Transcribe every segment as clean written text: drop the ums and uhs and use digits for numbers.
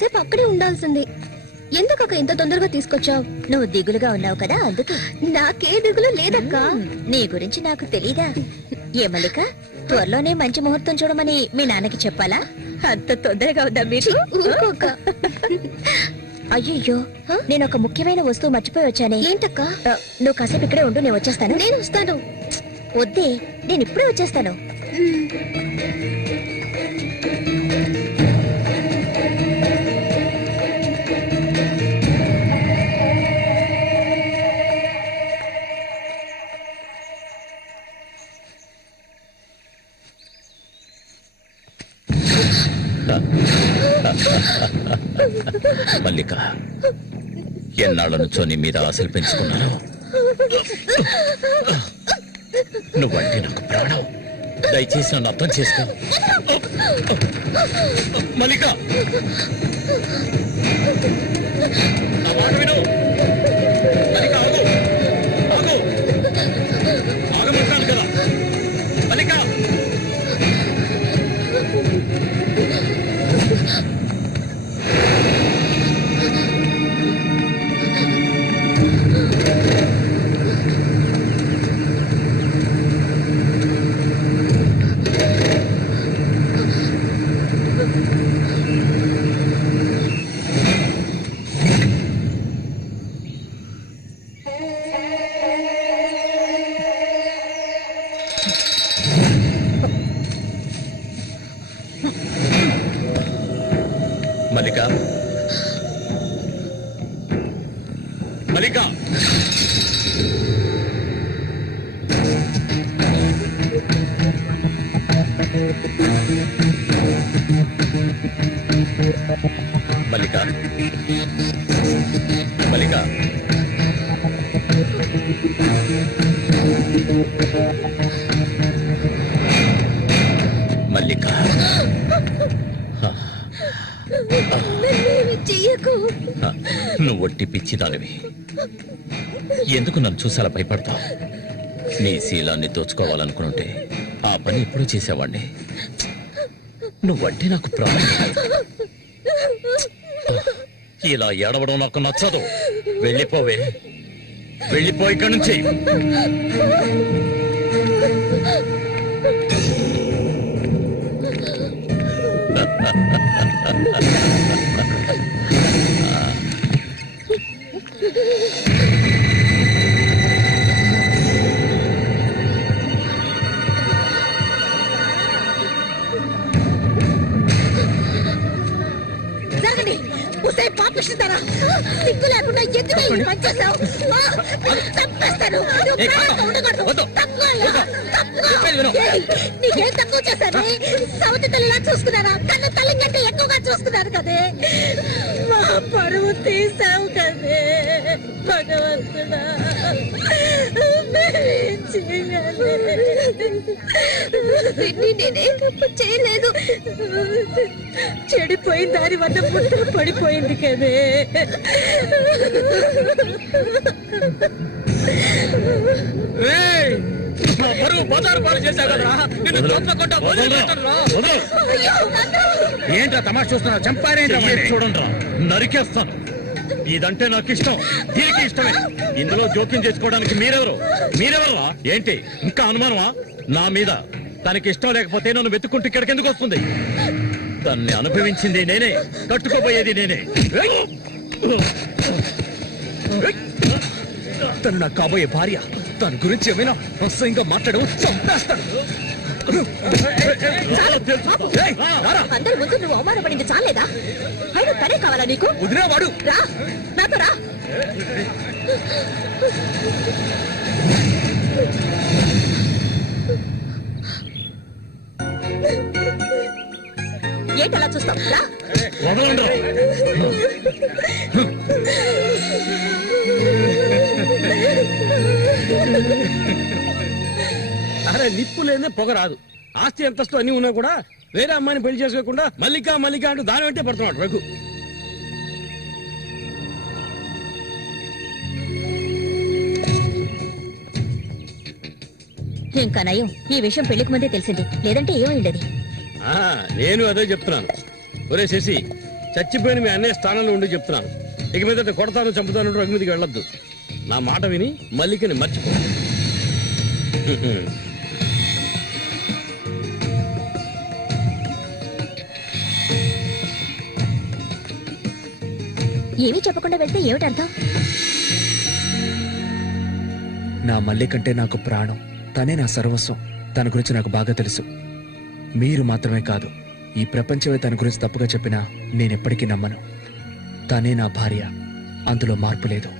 సేపు అక్కడే ఉండాల్సింది. ఎందుకక్క ఇంత తొందరగా తీసుకొచ్చావు? నువ్వు దిగులుగా ఉన్నావు కదా అందుకే. నాకే దిగులు లేదక్క. నీ గురించి నాకు తెలీదా? ఏ మల్లిక, త్వరలోనే మంచి ముహూర్తం చూడమని మీ నాన్నకి చెప్పాలా? అంత తొందరగా ఉందా మీరు? ఊరుకోక. అయ్యో, నేను ఒక ముఖ్యమైన వస్తువు మర్చిపోయి వచ్చానే. ఏంటక్క? నువ్వు కాసేపు ఇక్కడే ఉండు, నేను వచ్చేస్తాను. నేను వస్తాను. వద్దే, నేను ఇప్పుడే వచ్చేస్తాను. మల్లిక, ఎన్నాళ్ళ నుంచో నీ మీద ఆశలు పెంచుకున్నాను. నువ్వంటే నాకు ప్రాణం. దయచేసి నన్ను అర్థం చేసుకో. మల్లిక, నా మాట విను. మల్లిక, ఆగు, ఆగు, ఆగమంటాను కదా. మల్లిక, మల్లిక, మల్లిక, మల్లిక, మల్లిక, మల్లిక, చెయ్యకు. నువ్వు ఒట్టి పిచ్చిదానివి. ఎందుకు నన్ను చూసాలా భయపడతావు? నీ శీలాన్ని దోచుకోవాలనుకుంటే ఆ పని ఎప్పుడూ చేసేవాణ్ణి. నువ్వంటే నాకు ప్రాణం. ఇలా ఏడవడం నాకు నచ్చదు. వెళ్ళిపోవే, వెళ్ళిపో ఇక్కడి నుంచి. జరగండి. ఉసే పాపిస్తారా? సిగ్గు లేకుండా ఎందుకు ఈ పని చేశావు? చంపేస్తాను. నీకేం తక్కువ చేశాను? సౌతి తల్లిలా చూసుకున్నారా? కన్ను తల్లి కంటే ఎక్కువగా చూసుకున్నారు కదే. మా పరువు తీసావు కదే భగవంతుడా. నేనే చేయలేదు. చెడిపోయిన దాని వద్ద పుట్టు పడిపోయింది కదే. ఏంట్రా తమాషా చూస్తున్నా? చంపారేంటి? చూడండి, నరికేస్తాను. ఇదంటే నాకు ఇష్టం, దీనికి ఇష్టమే. ఇందులో జోక్యం చేసుకోవడానికి మీరెవరా? ఏంటి ఇంకా అనుమానమా నా మీద? తనకి ఇష్టం లేకపోతే నన్ను వెతుక్కుంటూ ఇక్కడికి ఎందుకు వస్తుంది? తన్ని అనుభవించింది నేనే, కట్టుకోబోయేది నేనే. తను నాకు కాబోయే భార్య. తన గురించి ఏమైనా అసహ్యంగా మాట్లాడవు, చంపేస్తాను. అందరి ముందు నువ్వు అవమానపడింది చాలేదా? అయినా తనే కావాలా నీకు? వదిలేవాడు. రా, నాతో రా. ఏంటలా చూస్తావు? రా. వదలండి. అరే, నిప్పు లేదే పొగ రాదు. ఆస్తి అంతస్తు అన్ని ఉన్నా కూడా వేరే అమ్మాయిని పెళ్లి చేసుకోకుండా మల్లిక మల్లిక అంటూ దాని వెంటే పడుతున్నాడు రఘు. ఇంకా నయం, ఈ విషయం పెళ్లికి ముందే తెలిసింది. లేదంటే ఏమైండది? నేను అదే చెప్తున్నాను. ఒరే శశి, చచ్చిపోయిన మీ అన్నయ్య స్థానంలో ఉండి చెప్తున్నాను. ఇక మీద కొడతాను చంపుతాను రఘు మీదకి వెళ్ళొద్దు. నా మాట విని మల్లికని మర్చిపో. ఏమీ చెప్పకుండా వెళ్తే ఏమిటి అర్థం? నా మల్లికంటే నాకు ప్రాణం, తనే నా సర్వస్వం. తన గురించి నాకు బాగా తెలుసు. మీరు మాత్రమే కాదు, ఈ ప్రపంచమే తన గురించి తప్పుగా చెప్పినా నేనెప్పటికీ నమ్మను. తనే నా భార్య, అందులో మార్పు లేదు.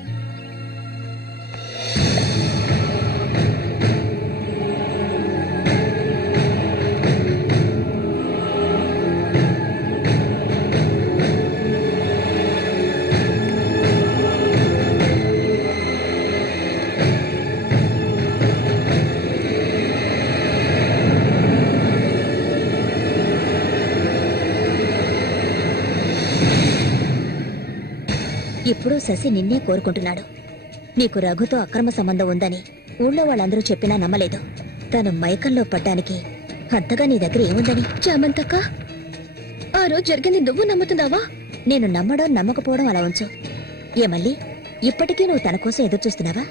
ఇప్పుడు శశి నిన్నే కోరుకుంటున్నాడు. నీకు రఘుతో అక్రమ సంబంధం ఉందని ఊళ్ళో వాళ్ళందరూ చెప్పినా నమ్మలేదు. తను మైకంలో పడ్డానికి అంతగా నీ దగ్గర ఏముందని? చామంతక్క, ఆ రోజు జరిగింది నువ్వు నమ్ముతున్నావా? నేను నమ్మడం నమ్మకపోవడం అలా ఉంచు. ఏ మళ్ళీ ఇప్పటికీ నువ్వు తన కోసం ఎదురు చూస్తున్నావా?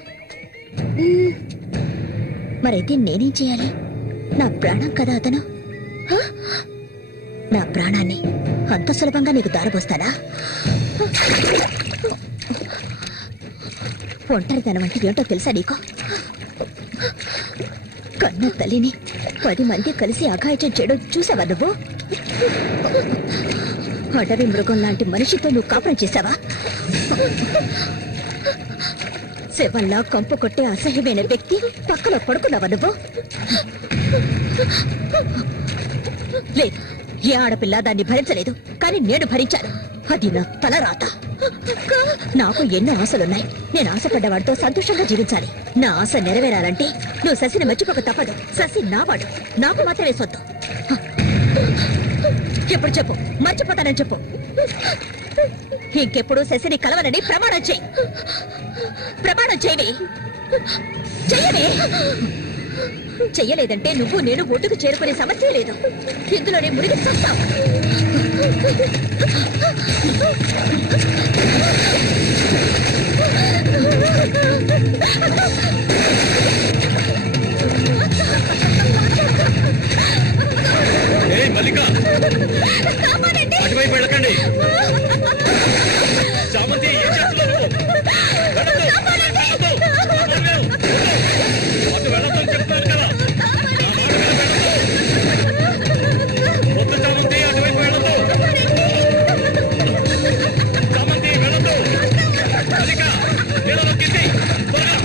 మరైతే నేనేం చేయాలి? నా ప్రాణం కదా అతను. నా ప్రాణాన్ని అంత సులభంగా నీకు దారబోస్తానా? ఒంటరితనం అంటే ఏంటో తెలుసా నీకు? కన్న తల్లిని 10 మంది కలిసి అఘాయిత్యం చేయడం చూసావా నువ్వు? అడవి మృగం లాంటి మనిషితో నువ్వు కాపురం చేశావా? శవంలా కంపు కొట్టే అసహ్యమైన వ్యక్తి పక్కలో పడుకున్నావా నువ్వు? లేదు, ఏ ఆడపిల్ల దాన్ని భరించలేదు, కానీ నేను భరించాను. అది నా తలరాత. నాకు ఎన్నో ఆశలున్నాయి. నేను ఆశపడ్డవాడితో సంతోషంగా జీవించాలి. నా ఆశ నెరవేరాలంటే నువ్వు శశిని మర్చిపోక తప్పదు. శశి నావాడు, నాకు మాత్రమే సొత్తు. ఎప్పుడు చెప్పు, మర్చిపోతానని చెప్పు. ఇంకెప్పుడు శశిని కలవనని ప్రమాణం చేయి. ప్రమాణం చేయవే. చెయ్యవే. చెయ్యలేదంటే నువ్వు నేను ఒడ్డుకు చేరుకునే సమస్య లేదు. ఇందులోనే మునిగి చస్తావు. మల్లిక, అటువైపు వెళ్ళకండి. చామంతి, ఏం చేస్తున్నావు? అటు వెళ్ళొద్దని చెప్తున్నాను కదా. వద్దు చామంతి, అటువైపు వెళ్ళొద్దు. చామంతి వెళ్ళొద్దు. మల్లిక, నీళ్ళలో కింది త్వరగా.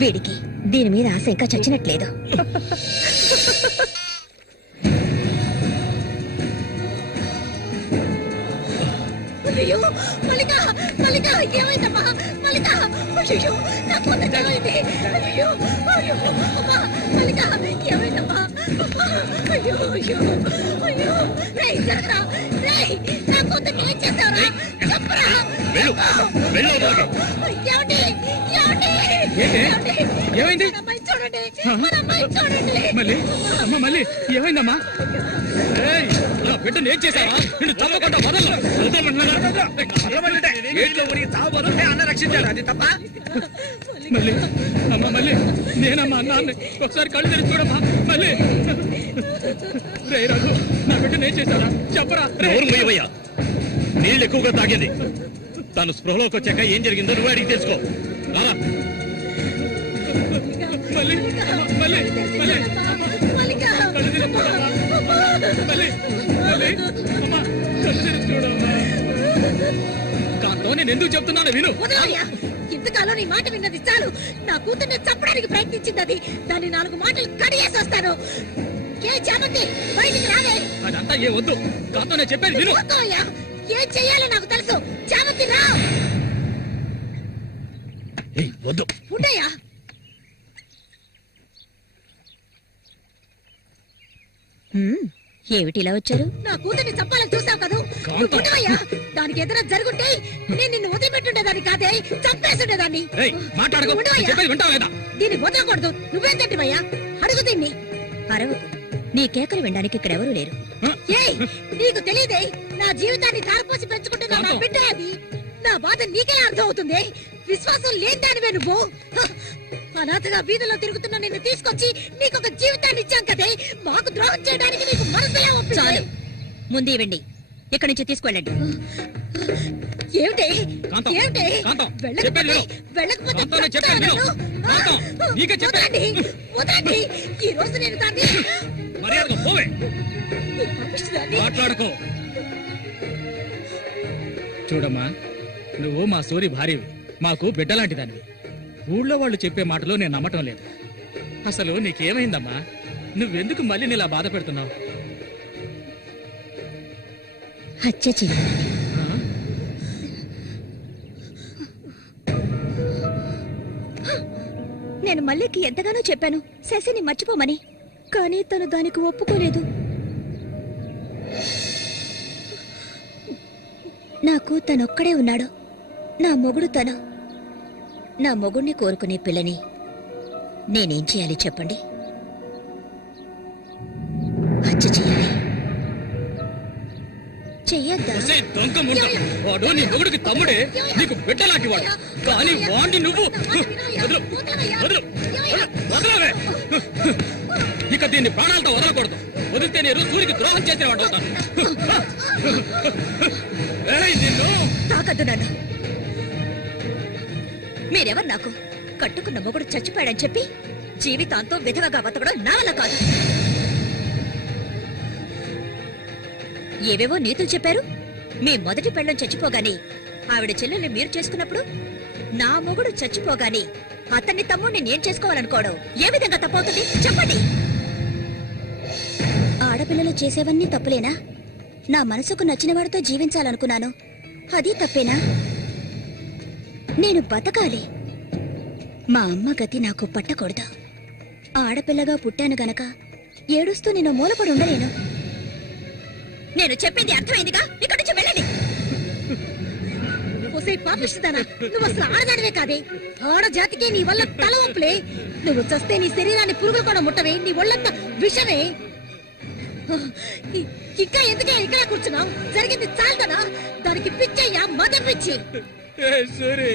వీడికి దీని మీద ఆశ ఇంకా చచ్చినట్లేదు. అయ్యో మల్లిక, మల్లిక ఏమైందమ్మా? మల్లిక, అయ్యో నా కూతురు ఏమైంది? అయ్యో అయ్యో అమ్మా, మల్లిక ఏమైందమ్మా? అయ్యో అయ్యో అయ్యో, రేయ్ జరగరా, రేయ్ నా కూతురు ఏం చేస్తారా? చెప్పరా. వెళ్ళు. ఏమండి, ఏమండి, ఏమండి? ఏమైంది? మన అమ్మాయి చూడండి, మన అమ్మాయి చూడండి. మళ్ళీ అమ్మ, మళ్ళీ ఏమైందమ్మా? బిడ్డను ఏం చేశావా? నిన్ను తప్పకుండా వదలను. అది తప్ప. మళ్ళీ అమ్మ, మళ్ళీ నేనమ్మా అన్నాన్ని ఒకసారి కళ్ళు తెరిచి చూడమ్మా. మళ్ళీ రే రఘు, నా బిడ్డను ఏం చేశారా? చెప్పరా. నోరుమయ్యవయ్యా, నీళ్ళు ఎక్కువగా తాగింది. తను స్పృహలోకి వచ్చాక ఏం జరిగిందో నువ్వు అడిగి తెలుసుకో. రారా. మళ్ళీ మళ్ళీ మళ్ళీ మల్లిక, కళ్ళు తెరిచి చూడమ్మా. మళ్ళీ మళ్ళీ అమ్మా, కళ్ళు తెరిచి చూడమ్మా. కాంతో నేను ఎందుకు చెప్తున్నాను విను. వదలయ్యా, ఇంతకాలం నీ మాట విన్నది చాలు. నా కూతుర్ని చంపడానికి ప్రయత్నించింది అది. దాన్ని 4 మాటలు కడిగేసి వస్తాను. ఏ చామంతి, బయటికి రావే. అదంతా ఏ వద్దు. కాంతో నేను చెప్పేది విను. వద్దయ్యా, ఏం చెయ్యాలో నాకు తెలుసు. చామంతి రా. వద్దు. ఉండయ్యా. ఏమిటి ఇలా వచ్చారు? నా కూతుర్ని చంపాలని చూసావు కదా, కాంతం. నువ్వు ఉండవయ్యా. దానికి ఎదురు జరుగుంటే నేను నిన్ను వదిలిపెట్టుండేదాన్ని కాదే, చంపేస్తుండేదాన్ని. ఏయ్, మాట్లాడకు. నువ్వు ఉండవయ్యా. చెప్పేది వింటావా లేదా? దీన్ని వదలకూడదు. నువ్వేం తింటివయ్యా? అడుగు దీన్ని. అరవు, నీ కేకలు వినడానికి ఇక్కడెవరూ లేరు. ఏయ్, నీకు తెలియదే, నా జీవితాన్ని ధారపోసి పెంచుకుంటున్నా నా కాంతం. బిడ్డ అది. నా బాధ నీకెలా అర్థం అవుతుంది? విశ్వాసం లేని దానివే నువ్వు. హ, అనాథగా వీధిలో తిరుగుతున్న నిన్ను తీసుకొచ్చి నీకొక జీవితాన్ని ఇచ్చాం కదే, మాకు ద్రోహం చేయడానికి నీకు మనసులే ఒప్పింది. చాలు, ముందు ఇవ్వండి. ఇక్కడి నుంచి తీసుకెళ్ళండి. ఏమిటి? కాంతం, ఏమిటి? కాంతం, వెళ్ళకపోతే- చెప్పేది విను. వెళ్ళకపోతే కాంతం, నేను చెప్పేది విను. చెప్తాను. కాంతం, నీకే చెప్పేది. వదలండి, వదలండి. ఈ రోజు నేను దాన్ని మర్యాదగా పోవే. ఈ పాపిష్టిదాన్ని మాట్లాడుకో. చూడమ్మా, నువ్వు మా సూరి భార్యవి, మాకు బిడ్డలాంటిదాన్ని. ఊళ్ళో వాళ్ళు చెప్పే మాటలు నేను నమ్మటం లేదు. అసలు నీకేమైందమ్మా? నువ్వెందుకు మళ్ళీ నీలా బాధ పెడుతున్నావు? హత్య చేయాలి. నేను మల్లికి ఎంతగానో చెప్పాను శశిని మర్చిపోమని, కానీ తను దానికి ఒప్పుకోలేదు. నాకు తనొక్కడే ఉన్నాడు. నా మొగుడు తను. నా మొగుడిని కోరుకునే పిల్లని నేనేం చేయాలి చెప్పండి? హత్య చేయాలి. చెయ్యొద్దా? ఒసేయ్ దొంగ ముండ, వాడు నీ మొగుడికి తమ్ముడే, నీకు బిడ్డలాంటి వాడు. కానీ వాణ్ణి నువ్వు వదలు, వదలు, వదలవే. ఇక దీన్ని ప్రాణాలతో వదలకూడదు. వదిలితే నేను సూరికి ద్రోహం చేసిన వాడు అవుతాను. ఏయ్, నిన్ను తాకద్దు నన్ను. మీరెవరు నాకు? కట్టుకున్న మొగుడు చచ్చిపోయాడని చెప్పి జీవితాంతం విధవగా బతకడం నా వల్ల కాదు. ఏవేవో నీతులు చెప్పారు. మీ మొదటి పెళ్ళం చచ్చిపోగానే ఆవిడ చెల్లెల్ని మీరు చేసుకున్నప్పుడు నా మొగుడు చచ్చిపోగానే అతన్ని తమ్ముడిని నేను చేసుకోవాలనుకోవడం ఏ విధంగా తప్పవుతుంది చెప్పండి? ఆడపిల్లలు చేసేవన్నీ తప్పులేనా? నా మనసుకు నచ్చిన వాడితో జీవించాలనుకున్నాను, అది తప్పేనా? నేను బతకాలి. మా అమ్మ గతి నాకు పట్టకూడదు. ఆడపిల్లగా పుట్టాను గనక ఏడుస్తూ నేను మూలపడి ఉండలేను. నేను చెప్పింది అర్థమైందిగా? ఇక్కడి నుంచి వెళ్ళండి. ఒసే పాపిష్టిదానా, నువ్వు అసలు ఆడదానివే కాదే. ఆడ జాతికి నీ వల్ల తల వంపులే. నువ్వు చస్తే నీ శరీరాన్ని పురుగులు కూడా ముట్టవే. నీ ఒళ్ళంతా విషమే. ఇంకా ఎందుకే ఇక్కడ కూర్చున్నావు? జరిగింది చాలదనా? దానికి పిచ్చయ్యా, మదం పిచ్చి. సూరి,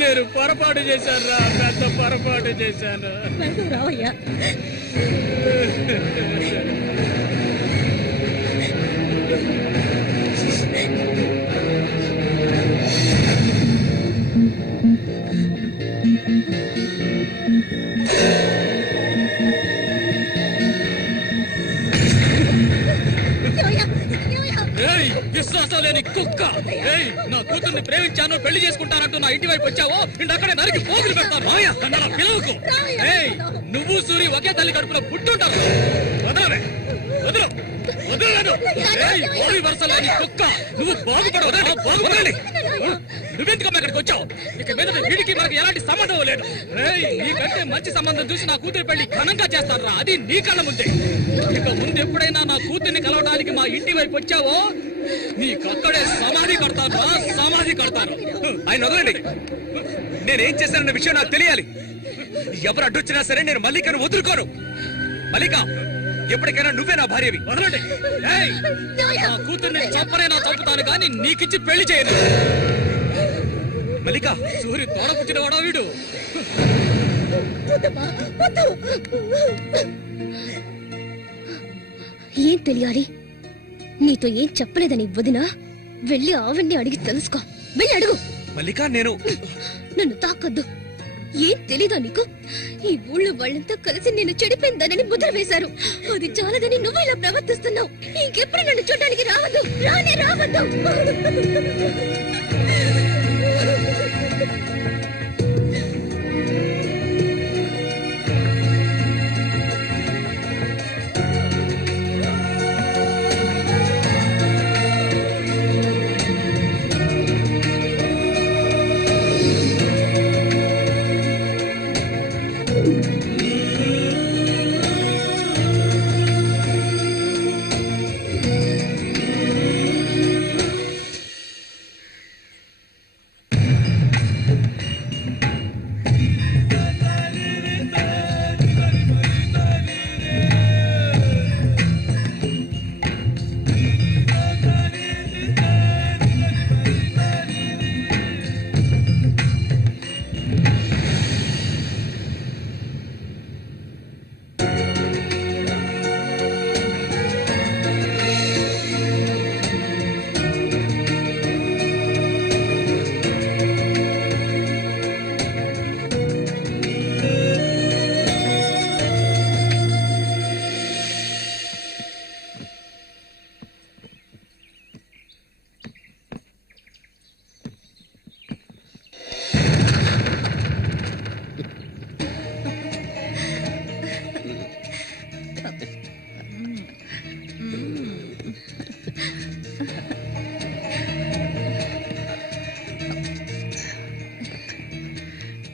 నేను పొరపాటు చేశాను రా, పెద్ద పొరపాటు చేశాను. వెళ్తూ రావయ్యా. ఏమయ్యా? ఏమయ్యా? ఏయ్, విశ్వాసం లేని కుక్క! ఏయ్, నా కూతుర్ని ప్రేమించాను, పెళ్లి చేసుకుంటానంటూ నా ఇంటి వైపు వచ్చావో ఇంటక్కడే నరికి పోగులు పెడతాను. నన్ను పిలవకు. ఏయ్, నువ్వు సూరి ఒకే తల్లి కడుపులో పుట్టుంటారు. వదలవే, వదలు, వదలలేదు. ఏయ్, ఓడి వరుస లేని కుక్క! నువ్వు బాగుపడవదే, బాగుపడాలి. నువ్వెందుకమ్మా ఇక్కడికి వచ్చావు? ఇక మీద వీడికి మనకి ఎలాంటి సంబంధం లేదు. ఏయ్, నీకంటే మంచి సంబంధం చూసి నా కూతురి పెళ్లి ఘనంగా చేస్తాను రా, అది నీ కళ్ళ ముందే. ఇక ముందు ఎప్పుడైనా నా కూతుర్ని కలవడానికి మా ఇంటి వైపు వచ్చావో నీకక్కడే సమాధి కడతాను రా, సమాధి కడతాను. ఆయన వదలండి. నేనేం చేశానన్న విషయం నాకు తెలియాలి. ఎవరు అడ్డొచ్చినా సరే నేను మల్లికను వదులుకోను. మల్లిక, ఎప్పటికైనా నువ్వే నా భార్యవి. వదలండి. ఏయ్, నా కూతుర్ని చంపనైనా చంపుతాను కానీ నీకిచ్చి పెళ్లి చేయను. మల్లిక, సూరి తోడపుచ్చిన వాడా వీడు? వద్దమ్మా, వద్దు. ఏం తెలియాలి? నీతో ఏం చెప్పలేదని వదినా వెళ్ళి ఆవిడ్ని అడిగి తెలుసుకో. వెళ్ళి అడుగు. మల్లిక, నేను నన్ను తాకొద్దు. ఏం తెలీదో నీకు? ఈ ఊళ్ళో వాళ్ళంతా కలిసి నేను చెడిపోయిందనని ముద్ర వేశారు. అది చాలదని నువ్వు ఇలా ప్రవర్తిస్తున్నావు. ఇంకెప్పుడు నన్ను చూడడానికి రావద్దు, రానే రావద్దు.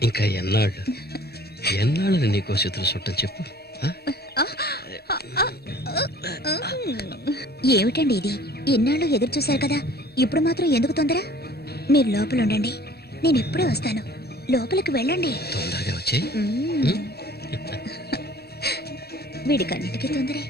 ఇంకా ఎన్నాళ్ళు నీకో చేతులు చుట్టం చెప్పు. ఏమిటండి ఇది? ఎన్నాళ్ళు ఎదురు చూశారు కదా, ఇప్పుడు మాత్రం ఎందుకు తొందర? మీరు లోపల ఉండండి, నేను ఇప్పుడే వస్తాను. లోపలికి వెళ్ళండి. తొందరగా వచ్చే. వీడికన్నిటికీ తొందరే.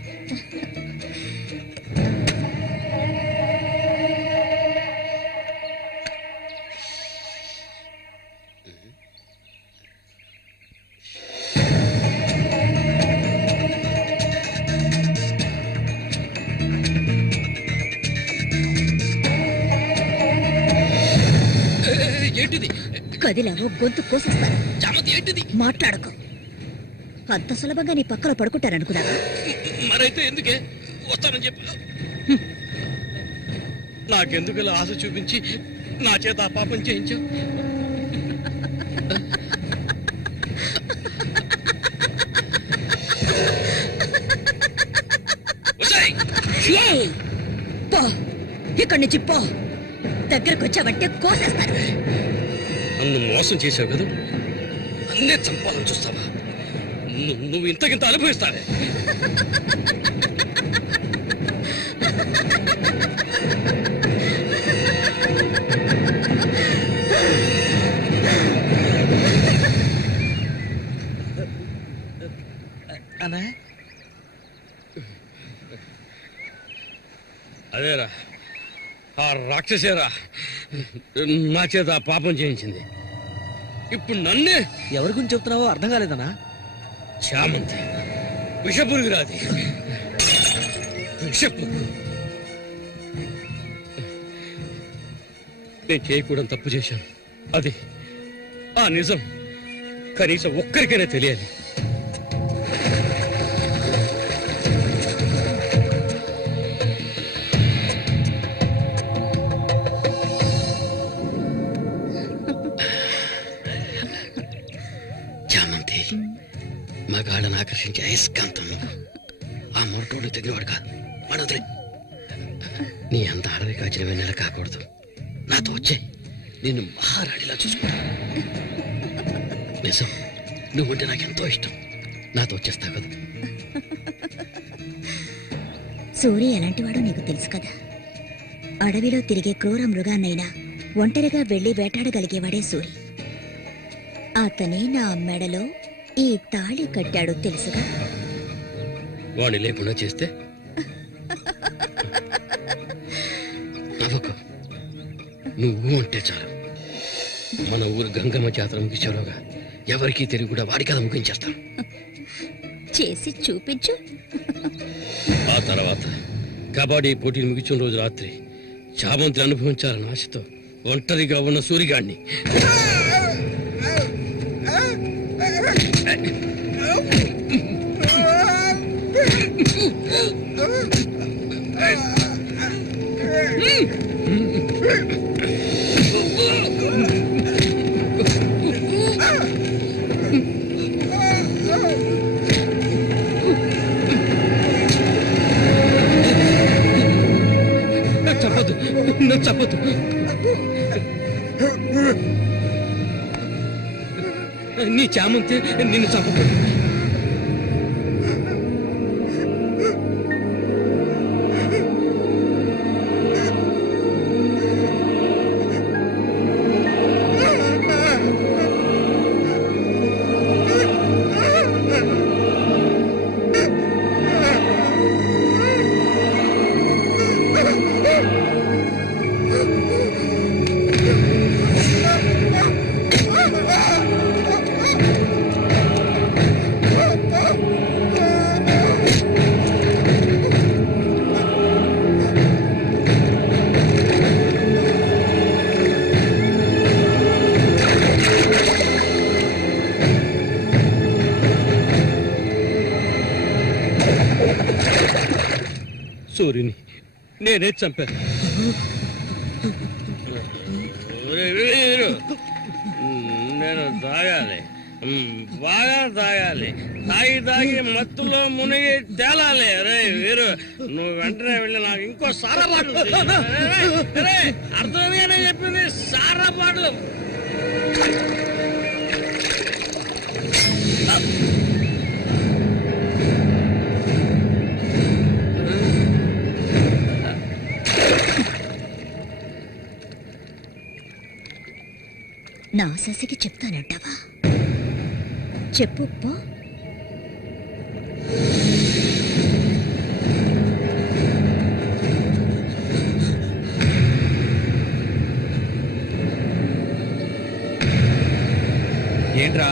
ఏంటిది? కదిలావో గొంతు కోసేస్తాను. చామంతి ఏంటిది? మాట్లాడకు. అంత సులభంగా నీ పక్కన పడుకుంటారనుకున్నావా? మరైతే ఎందుకే వస్తానని చెప్పి నాకెందుకు ఇలా ఆశ చూపించి నా చేత ఆ పాపం చేయించావు? ఏయ్! పో, ఇక్కడి నుంచి పో. దగ్గరకు వచ్చావంటే కోసేస్తాను. నన్ను మోసం చేసావు కదా, అన్నే చంపాలని చూస్తావా? నువ్వు ఇంతకింత అనుభవిస్తావే. అదేరా, ఆ రాక్షసేరా నా చేత ఆ పాపం చేయించింది. ఇప్పుడు నన్నే. ఎవరి గురించి చెప్తున్నావో అర్థం కాలేదనా? చామంతి విషపురుగురాది, విషపు. నేను చేయకూడని తప్పు చేశాను. అది ఆ నిజం కనీసం ఒక్కరికైనా తెలియాలి. చామంతి మగాళ్ళని ఆకర్షించే అయస్కాంతం నువ్వు. ఆ మొరటోడు తెగినవాడు కాదు, వాడొదిలే. నీ అంత అడవి కాచిన వెన్నెల కాకూడదు. నాతో వచ్చే నిన్ను మహారాణిలా చూసుకుంటా. నిజం, నువ్వంటే నాకెంతో ఇష్టం. నాతో వచ్చేస్తావు కదా. సూర్య ఎలాంటివాడో నీకు తెలుసు కదా. అడవిలో తిరిగే క్రూర మృగాన్నైనా ఒంటరిగా వెళ్లి వేటాడగలిగేవాడే సూరి. అతనే నా మెడలో ఈ తాళి కట్టాడు తెలుసుగా. వాణ్ణి లేకుండా చేస్తే నవ్వకు. నువ్వు ఉంటే చాలు. మన ఊరు గంగమ్మ జాతర ముగించేలోగా ఎవరికీ తెలివి కూడా వాడి కథ ముగించేస్తాం. చేసి చూపించు. ఆ తర్వాత కబడ్డీ పోటీలు ముగించిన రోజు రాత్రి చామంతిని అనుభవించాలని ఆశతో ఒంటరిగా ఉన్న సూరిగాడిని చెప్పదు, చెప్పదు. నీ చామంతి నిన్ను చంపదు. సూర్యుని నేనే చంపాను. నేను తాగాలి. బాగా తాగాలి. తాగి తాగి మత్తులో మునిగి తేలాలి. రే వీరు, నువ్వు వెంటనే వెళ్ళి నాకు ఇంకో సారా బాటలు అర్థమేనే చెప్పింది, సారా బాటలు. నా శశికి చెప్తానంటావా? చెప్పు పో. ఏంట్రా